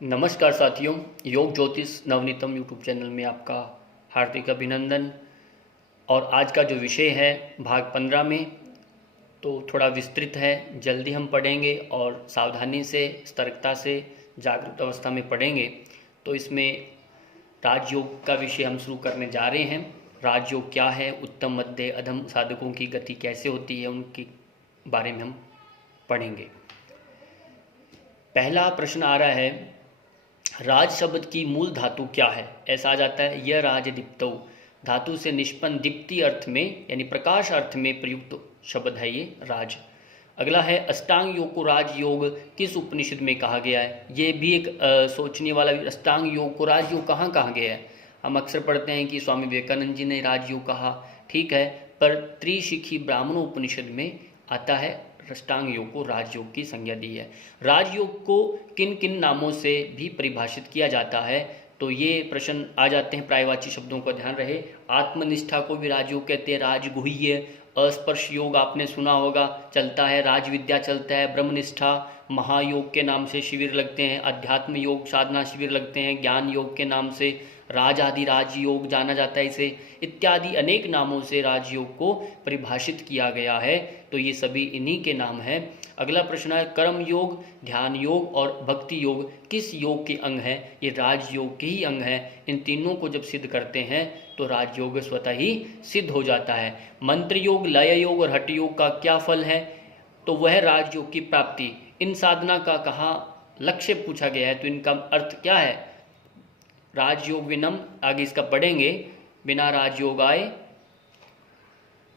नमस्कार साथियों, योग ज्योतिष नवनीतम यूट्यूब चैनल में आपका हार्दिक अभिनंदन। और आज का जो विषय है भाग 15 में तो थोड़ा विस्तृत है, जल्दी हम पढ़ेंगे और सावधानी से, सतर्कता से, जागरूक अवस्था में पढ़ेंगे। तो इसमें राजयोग का विषय हम शुरू करने जा रहे हैं। राजयोग क्या है, उत्तम मध्य अधम साधकों की गति कैसे होती है, उनके बारे में हम पढ़ेंगे। पहला प्रश्न आ रहा है, राज शब्द की मूल धातु क्या है? ऐसा आ जाता है, यह राज दीप्तौ, धातु से निष्पन्न दीप्ति अर्थ में यानी प्रकाश अर्थ में प्रयुक्त शब्द है ये राज। अगला है, अष्टांग योग को राजयोग किस उपनिषद में कहा गया है? ये भी एक सोचने वाला, अष्टांग योग को राजयोग कहाँ कहा गया है? हम अक्सर पढ़ते हैं कि स्वामी विवेकानंद जी ने राजयोग कहा, ठीक है, पर त्रिशिखी ब्राह्मण उपनिषद में आता है अष्टांग योग को राजयोग की संज्ञा दी है। राजयोग को किन किन नामों से भी परिभाषित किया जाता है? तो ये प्रश्न आ जाते हैं, प्रायवाची शब्दों का ध्यान रहे। आत्मनिष्ठा को भी राजयोग कहते हैं, राजगुह्य। अस्पर्श योग आपने सुना होगा, चलता है, राजविद्या चलता है, ब्रह्मनिष्ठा, महायोग के नाम से शिविर लगते हैं, अध्यात्म योग साधना शिविर लगते हैं, ज्ञान योग के नाम से राज आदि राजयोग जाना जाता है इसे, इत्यादि अनेक नामों से राजयोग को परिभाषित किया गया है। तो ये सभी इन्हीं के नाम हैं। अगला प्रश्न है, कर्म योग, ध्यान योग और भक्ति योग किस योग के अंग हैं? ये राजयोग के ही अंग हैं। इन तीनों को जब सिद्ध करते हैं तो राजयोग स्वतः ही सिद्ध हो जाता है। मंत्र योग, लय योग और हठ योग का क्या फल है? तो वह राजयोग की प्राप्ति। इन साधना का कहाँ लक्ष्य पूछा गया है, तो इनका अर्थ क्या है? राजयोग विनम, आगे इसका पढ़ेंगे, बिना राजयोग आए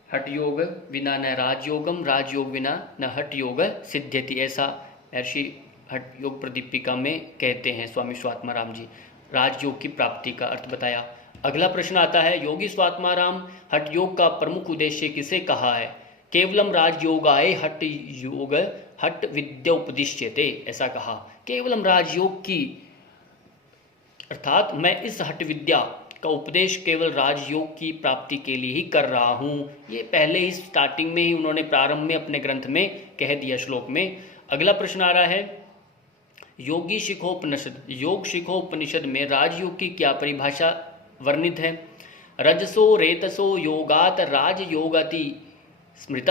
हठ योग विना न राजयोगम, राजयोग विना न हठ योग सिद्ध्यति, ऐसा महर्षि हठ योग प्रदीपिका में कहते हैं स्वामी स्वात्माराम जी। राजयोग की प्राप्ति का अर्थ बताया। अगला प्रश्न आता है, योगी स्वात्माराम हठ योग का प्रमुख उद्देश्य किसे कहा है? केवलम राजयोगाय हठ योग हठ विद्या उपदिश्यते, ऐसा कहा। केवलम राजयोग की अर्थात मैं इस हठ विद्या का उपदेश केवल राजयोग की प्राप्ति के लिए ही कर रहा हूँ। ये पहले ही स्टार्टिंग में ही उन्होंने प्रारंभ में अपने ग्रंथ में कह दिया श्लोक में। अगला प्रश्न आ रहा है, योगी शिखोपनिषद, योग शिखोपनिषद में राजयोग की क्या परिभाषा वर्णित है? रजसो रेतसो योगात राजयोगति स्मृत,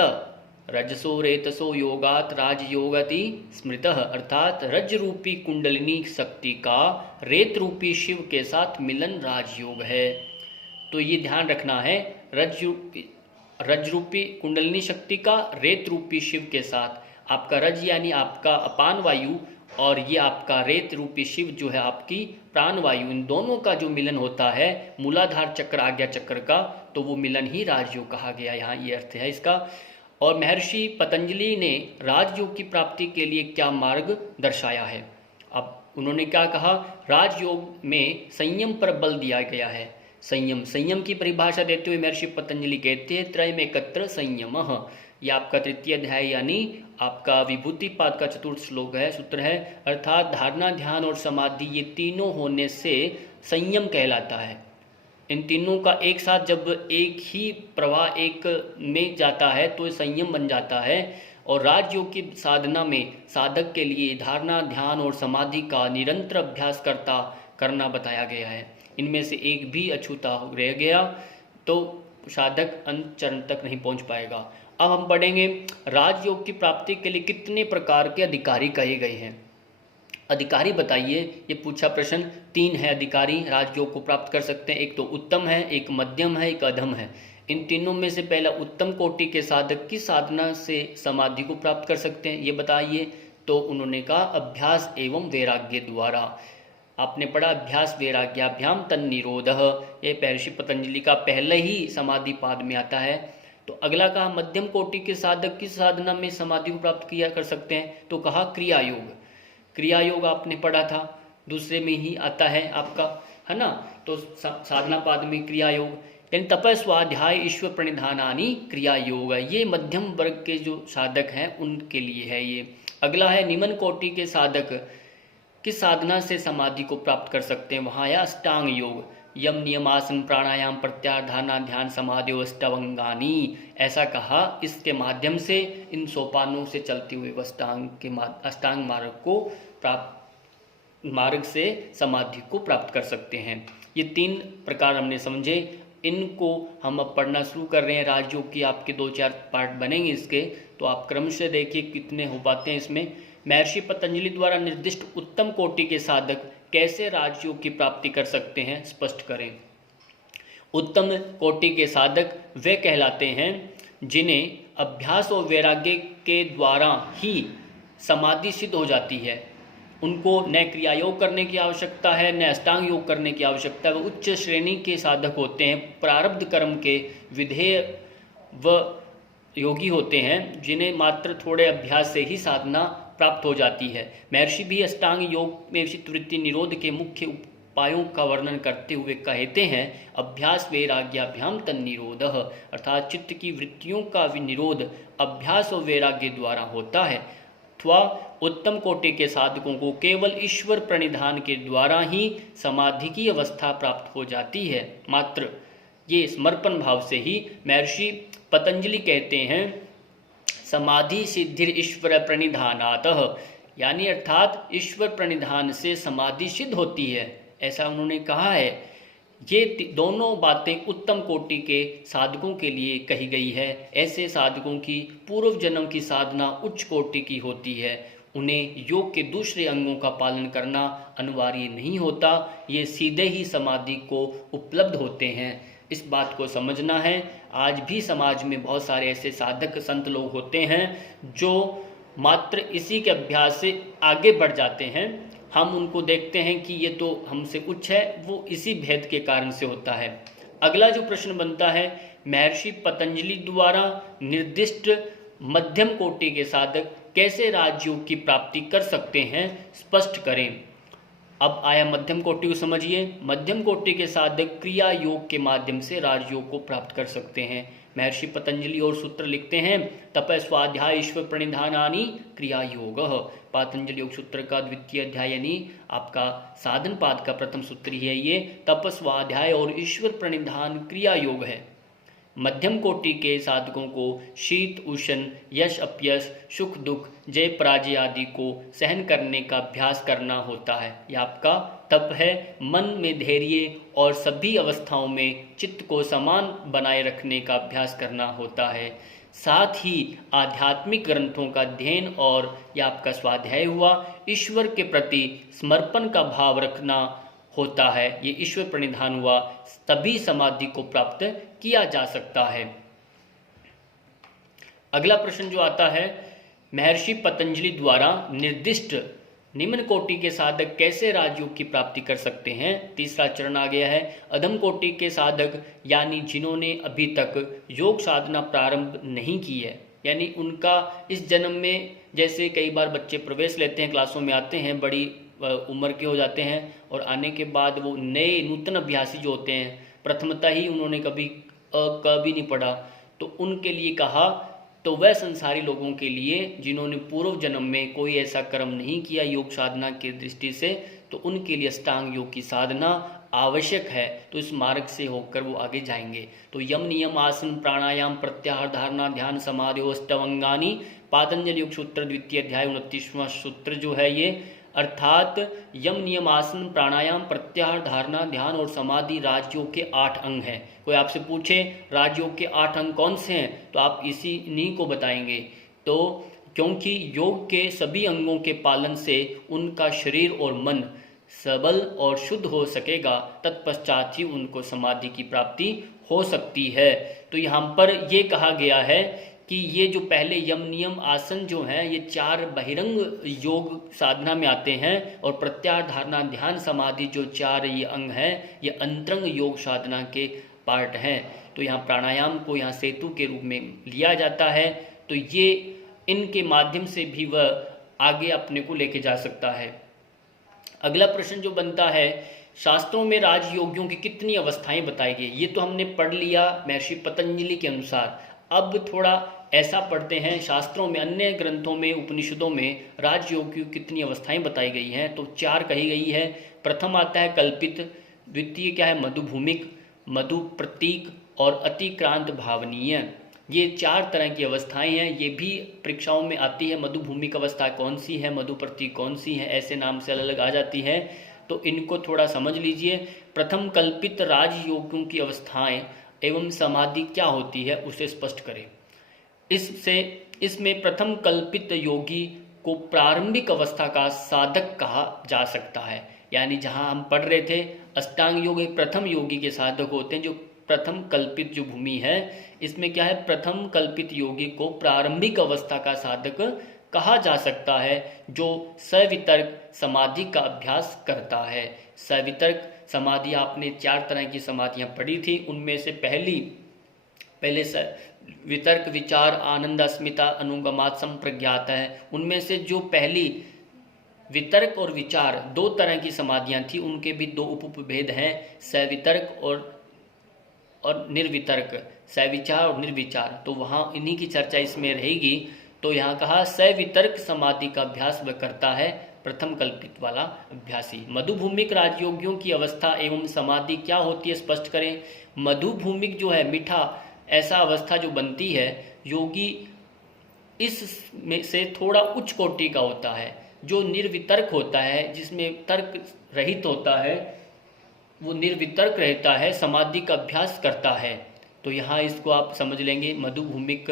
रजसो रेतसो योगात राजयोगति स्मृतः, अर्थात रज रूपी कुंडलिनी शक्ति का रेत रूपी शिव के साथ मिलन राजयोग है। तो ये ध्यान रखना है, रज रूपी कुंडलिनी शक्ति का रेत रूपी शिव के साथ, आपका रज यानी आपका अपान वायु और ये आपका रेत रूपी शिव जो है आपकी प्राण वायु, इन दोनों का जो मिलन होता है मूलाधार चक्र आज्ञा चक्र का, तो वो मिलन ही राजयोग कहा गया। यहाँ ये अर्थ है इसका। और महर्षि पतंजलि ने राजयोग की प्राप्ति के लिए क्या मार्ग दर्शाया है? अब उन्होंने क्या कहा? राजयोग में संयम पर बल दिया गया है। संयम, संयम की परिभाषा देते हुए महर्षि पतंजलि कहते हैं, त्रयम एकत्र संयमः। यह आपका तृतीय अध्याय यानी आपका विभूति पाद का चतुर्थ श्लोक है, सूत्र है, अर्थात धारणा, ध्यान और समाधि ये तीनों होने से संयम कहलाता है। इन तीनों का एक साथ जब एक ही प्रवाह एक में जाता है तो संयम बन जाता है। और राजयोग की साधना में साधक के लिए धारणा, ध्यान और समाधि का निरंतर अभ्यास करना बताया गया है। इनमें से एक भी अछूता रह गया तो साधक अंत चरण तक नहीं पहुंच पाएगा। अब हम पढ़ेंगे, राजयोग की प्राप्ति के लिए कितने प्रकार के अधिकारी कहे गए हैं? अधिकारी बताइए, ये पूछा प्रश्न। 3 है अधिकारी राजयोग को प्राप्त कर सकते हैं, एक तो उत्तम है, एक मध्यम है, एक अधम है। इन तीनों में से पहला उत्तम कोटि के साधक किस साधना से समाधि को प्राप्त कर सकते हैं, ये बताइए। तो उन्होंने कहा, अभ्यास एवं वैराग्य द्वारा। आपने पढ़ा, अभ्यास वैराग्याभ्याम तन निरोधः, ये महर्षि पतंजलि का पहले ही समाधि पाद में आता है। तो अगला कहा, मध्यम कोटि के साधक किस साधना में समाधि को प्राप्त किया कर सकते हैं? तो कहा क्रिया योग। क्रिया योग आपने पढ़ा था, दूसरे में ही आता है आपका, है ना। तो साधना पाद में क्रिया योग यानी तप स्वाध्याय ईश्वर प्रणिधानानि क्रिया योग, ये मध्यम वर्ग के जो साधक हैं उनके लिए है ये। अगला है, निम्न कोटि के साधक किस साधना से समाधि को प्राप्त कर सकते हैं? वहाँ या अष्टांग योग, यम नियमासन प्राणायाम प्रत्याहार धारणा ध्यान समाधि अष्टावंगानी, ऐसा कहा। इसके माध्यम से इन सोपानों से चलते हुए अष्टांग मार्ग को प्राप्त मार्ग से समाधि को प्राप्त कर सकते हैं। ये 3 प्रकार हमने समझे, इनको हम अब पढ़ना शुरू कर रहे हैं। राजयोग की आपके 2-4 पार्ट बनेंगे इसके, तो आप क्रमशः देखिए कितने हो पाते हैं इसमें। महर्षि पतंजलि द्वारा निर्दिष्ट उत्तम कोटि के साधक कैसे राजयोग की प्राप्ति कर सकते हैं, स्पष्ट करें। उत्तम कोटि के साधक वे कहलाते हैं जिन्हें अभ्यास और वैराग्य के द्वारा ही समाधि सिद्ध हो जाती है। उनको न क्रिया योग करने की आवश्यकता है, न अष्टांग योग करने की आवश्यकता है। वो उच्च श्रेणी के साधक होते हैं, प्रारब्ध कर्म के विधेय व योगी होते हैं, जिन्हें मात्र थोड़े अभ्यास से ही साधना प्राप्त हो जाती है। महर्षि भी अष्टांग योग में चित्तवृत्ति निरोध के मुख्य उपायों का वर्णन करते हुए कहते हैं, अभ्यास वैराग्याभ्याम तन्निरोधः, अर्थात चित्त की वृत्तियों का विनिरोध अभ्यास और वैराग्य द्वारा होता है। अथवा उत्तम कोटि के साधकों को केवल ईश्वर प्रणिधान के द्वारा ही समाधि की अवस्था प्राप्त हो जाती है। मात्र ये समर्पण भाव से ही महर्षि पतंजलि कहते हैं, समाधि सिद्धिर ईश्वर प्रणिधानातः, यानी अर्थात ईश्वर प्रणिधान से समाधि सिद्ध होती है, ऐसा उन्होंने कहा है। ये दोनों बातें उत्तम कोटि के साधकों के लिए कही गई है। ऐसे साधकों की पूर्व जन्म की साधना उच्च कोटि की होती है। उन्हें योग के दूसरे अंगों का पालन करना अनिवार्य नहीं होता, ये सीधे ही समाधि को उपलब्ध होते हैं। इस बात को समझना है। आज भी समाज में बहुत सारे ऐसे साधक संत लोग होते हैं जो मात्र इसी के अभ्यास से आगे बढ़ जाते हैं। हम उनको देखते हैं कि ये तो हमसे उच्च है, वो इसी भेद के कारण से होता है। अगला जो प्रश्न बनता है, महर्षि पतंजलि द्वारा निर्दिष्ट मध्यम कोटि के साधक कैसे राजयोग की प्राप्ति कर सकते हैं, स्पष्ट करें। अब आया मध्यम कोटि को समझिए। मध्यम कोटि के साधक क्रिया योग के माध्यम से राजयोग को प्राप्त कर सकते हैं। महर्षि पतंजलि और सूत्र लिखते हैं, तप स्वाध्याय ईश्वर प्रणिधानानि क्रिया योग। पातंजलि योग सूत्र का 2वां अध्याय यानी आपका साधन पाद का प्रथम सूत्र ही है ये, तप स्वाध्याय और ईश्वर प्रणिधान क्रिया योग है। मध्यम कोटि के साधकों को शीत उष्ण, यश अपयश, सुख दुख, जय पराजय आदि को सहन करने का अभ्यास करना होता है। यह आपका तप है। मन में धैर्य और सभी अवस्थाओं में चित्त को समान बनाए रखने का अभ्यास करना होता है। साथ ही आध्यात्मिक ग्रंथों का अध्ययन और यह आपका स्वाध्याय हुआ। ईश्वर के प्रति समर्पण का भाव रखना होता है। ये ईश्वर प्रणिधान हुआ, तभी समाधि को प्राप्त किया जा सकता है। अगला प्रश्न जो आता है, महर्षि पतंजलि द्वारा निर्दिष्ट निम्न कोटि के साधक कैसे राजयोग की प्राप्ति कर सकते हैं। तीसरा चरण आ गया है। अधम कोटि के साधक यानी जिन्होंने अभी तक योग साधना प्रारंभ नहीं की है, यानी उनका इस जन्म में, जैसे कई बार बच्चे प्रवेश लेते हैं, क्लासों में आते हैं, बड़ी उम्र के हो जाते हैं और आने के बाद वो नए नूतन अभ्यासी जो होते हैं, प्रथमतः ही उन्होंने कभी नहीं पढ़ा, तो उनके लिए कहा, तो वह संसारी लोगों के लिए जिन्होंने पूर्व जन्म में कोई ऐसा कर्म नहीं किया योग साधना की दृष्टि से, तो उनके लिए अष्टांग योग की साधना आवश्यक है। तो इस मार्ग से होकर वो आगे जाएंगे। तो यम नियम आसन प्राणायाम प्रत्याहार धारणा ध्यान समाधि अष्टावंगानी, पातंजलि योग सूत्र 2वां अध्याय 29वां सूत्र जो है ये, अर्थात यम नियम आसन प्राणायाम प्रत्याहार धारणा ध्यान और समाधि राजयोग के 8 अंग हैं। कोई आपसे पूछे राजयोग के 8 अंग कौन से हैं, तो आप इन्हीं को बताएंगे। तो क्योंकि योग के सभी अंगों के पालन से उनका शरीर और मन सबल और शुद्ध हो सकेगा, तत्पश्चात ही उनको समाधि की प्राप्ति हो सकती है। तो यहाँ पर ये कहा गया है कि ये जो पहले यम नियम आसन जो हैं, ये 4 बहिरंग योग साधना में आते हैं, और प्रत्याहार धारणा ध्यान समाधि जो 4 ये अंग हैं, ये अंतरंग योग साधना के पार्ट हैं। तो यहाँ प्राणायाम को यहाँ सेतु के रूप में लिया जाता है। तो ये इनके माध्यम से भी वह आगे अपने को लेके जा सकता है। अगला प्रश्न जो बनता है, शास्त्रों में राजयोगियों की कितनी अवस्थाएं बताई गई। ये तो हमने पढ़ लिया महर्षि पतंजलि के अनुसार। अब थोड़ा ऐसा पढ़ते हैं, शास्त्रों में, अन्य ग्रंथों में, उपनिषदों में राजयोगियों की कितनी अवस्थाएं बताई गई हैं। तो 4 कही गई है। प्रथम आता है कल्पित, द्वितीय क्या है मधुभूमिक, मधु प्रतीक और अतिक्रांत भावनीय, ये 4 तरह की अवस्थाएं हैं, ये भी परीक्षाओं में आती है। मधुभूमिक अवस्था कौन सी है, मधुप्रतीक कौन सी है, ऐसे नाम से अलग अलग आ जाती है, तो इनको थोड़ा समझ लीजिए। प्रथम कल्पित राजयोगियों की अवस्थाएं एवं समाधि क्या होती है उसे स्पष्ट करें। इसमें प्रथम कल्पित योगी को प्रारंभिक अवस्था का साधक कहा जा सकता है। यानी जहां हम पढ़ रहे थे अष्टांग योग प्रथम योगी के साधक होते हैं, जो प्रथम कल्पित जो भूमि है, इसमें क्या है, प्रथम कल्पित योगी को प्रारंभिक अवस्था का साधक कहा जा सकता है, जो सवितर्क समाधि का अभ्यास करता है। सवितर्क समाधि आपने 4 तरह की समाधियां पढ़ी थी, उनमें से पहले वितर्क विचार आनंद अस्मिता अनुगमात संप्रज्ञात है। उनमें से जो पहली वितर्क और विचार 2 तरह की समाधियां थी, उनके भी 2 उपभेद हैं, सवितर्क और निर्वितर्क, सविचार और निर्विचार। तो वहाँ इन्हीं की चर्चा इसमें रहेगी। तो यहाँ कहा सवितर्क समाधि का अभ्यास वह करता है, प्रथम कल्पित वाला अभ्यासी। मधुभूमिक राजयोगियों की अवस्था एवं समाधि क्या होती है स्पष्ट करें। मधुभूमिक जो है, मीठा ऐसा अवस्था जो बनती है, योगी इसमें से थोड़ा उच्च कोटि का होता है। जो निर्वितर्क होता है, जिसमें तर्क रहित होता है, वो निर्वितर्क रहता है, समाधि का अभ्यास करता है। तो यहाँ इसको आप समझ लेंगे। मधुभूमिक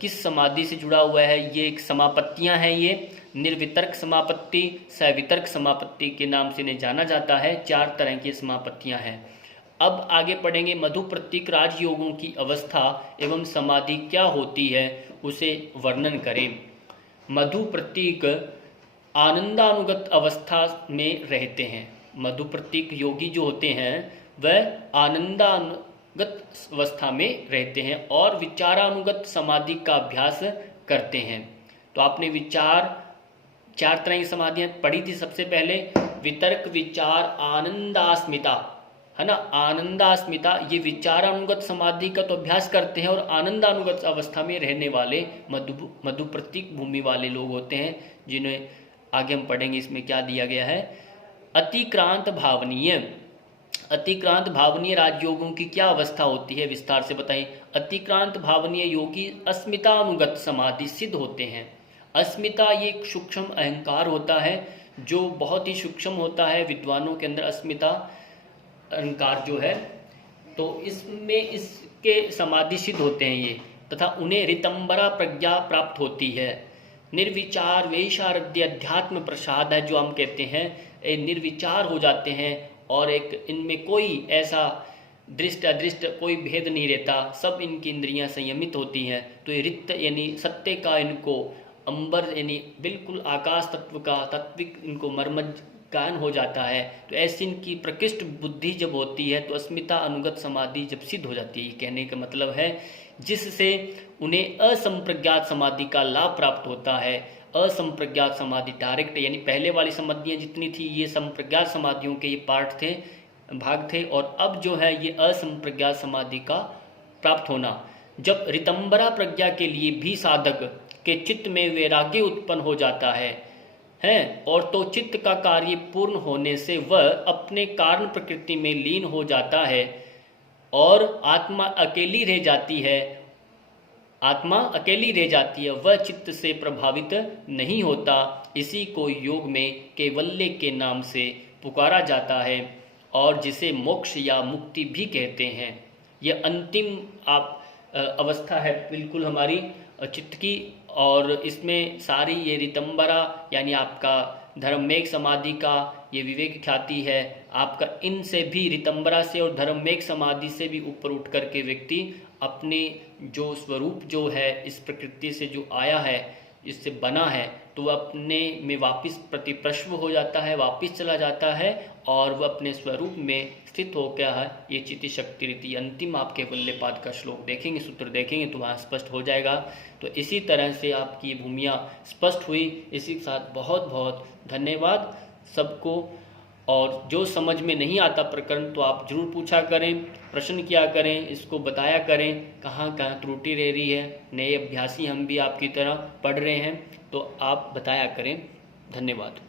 किस समाधि से जुड़ा हुआ है, ये एक समापत्तियाँ हैं, ये निर्वितर्क समापत्ति, सवितर्क समापत्ति के नाम से इन्हें जाना जाता है। 4 तरह की समापत्तियाँ हैं। अब आगे पढ़ेंगे मधुप्रतीक राजयोगों की अवस्था एवं समाधि क्या होती है उसे वर्णन करें। मधुप्रतीक आनंदानुगत अवस्था में रहते हैं। मधुप्रतीक योगी जो होते हैं वह आनंदानुगत अवस्था में रहते हैं और विचारानुगत समाधि का अभ्यास करते हैं। तो आपने 4 तरह की समाधियां पढ़ी थी। सबसे पहले वितर्क विचार आनंदास्मिता, है ना, आनंदास्मिता, ये विचारानुगत समाधि का तो अभ्यास करते हैं और आनंदानुगत अवस्था में रहने वाले मधुप्रतीक भूमि वाले लोग होते हैं, जिन्हें आगे हम पढ़ेंगे। इसमें क्या दिया गया है, अतिक्रांत भावनीय राजयोगों की क्या अवस्था होती है विस्तार से बताएं। अतिक्रांत भावनीय योगी अस्मितानुगत समाधि सिद्ध होते हैं। अस्मिता ये एक सूक्ष्म अहंकार होता है, जो बहुत ही सूक्ष्म होता है। विद्वानों के अंदर अस्मिता अहंकार जो है, तो इसमें इसके समाधि सिद्ध होते हैं ये, तथा उन्हें ऋतंबरा प्रज्ञा प्राप्त होती है। निर्विचार वैशारद्य अध्यात्म प्रसाद है, जो हम कहते हैं, निर्विचार हो जाते हैं और एक इनमें कोई ऐसा दृष्ट अदृष्ट कोई भेद नहीं रहता, सब इनकी इंद्रियां संयमित होती हैं। तो ये रित यानी सत्य का इनको अंबर यानी बिल्कुल आकाश तत्व का तात्विक इनको मर्मज्ञ ज्ञान हो जाता है। तो ऐसी इनकी प्रकृष्ट बुद्धि जब होती है तो अस्मिता अनुगत समाधि जब सिद्ध हो जाती है। कहने का मतलब है जिससे उन्हें असंप्रज्ञात समाधि का लाभ प्राप्त होता है। असंप्रज्ञात समाधि डायरेक्ट, यानी पहले वाली समाधियाँ जितनी थी ये संप्रज्ञात समाधियों के ये पार्ट थे, भाग थे, और अब जो है ये असंप्रज्ञात समाधि का प्राप्त होना। जब ऋतंबरा प्रज्ञा के लिए भी साधक के चित्त में वैराग्य उत्पन्न हो जाता है और तो चित्त का कार्य पूर्ण होने से वह अपने कारण प्रकृति में लीन हो जाता है और आत्मा अकेली रह जाती है, वह चित्त से प्रभावित नहीं होता। इसी को योग में कैवल्य के नाम से पुकारा जाता है और जिसे मोक्ष या मुक्ति भी कहते हैं। यह अंतिम अवस्था है बिल्कुल हमारी चित्त की, और इसमें सारी ये ऋतंबरा यानी आपका धर्ममेघ समाधि का ये विवेक ख्याति है आपका, इनसे भी ऋतंबरा से और धर्ममेघ समाधि से भी ऊपर उठ करके व्यक्ति अपने जो स्वरूप जो है इस प्रकृति से जो आया है, इससे बना है, तो वह अपने में वापस प्रतिप्रश्व हो जाता है, वापस चला जाता है और वह अपने स्वरूप में स्थित हो गया है। ये चिति शक्ति रीति अंतिम आप कैवल्यपाद का श्लोक देखेंगे, सूत्र देखेंगे तो वहाँ स्पष्ट हो जाएगा। तो इसी तरह से आपकी ये भूमियाँ स्पष्ट हुई। इसी के साथ बहुत बहुत धन्यवाद सबको। और जो समझ में नहीं आता प्रकरण तो आप जरूर पूछा करें, प्रश्न किया करें, इसको बताया करें कहाँ कहाँ त्रुटि रह रही है। नए अभ्यासी हम भी आपकी तरह पढ़ रहे हैं तो आप बताया करें। धन्यवाद।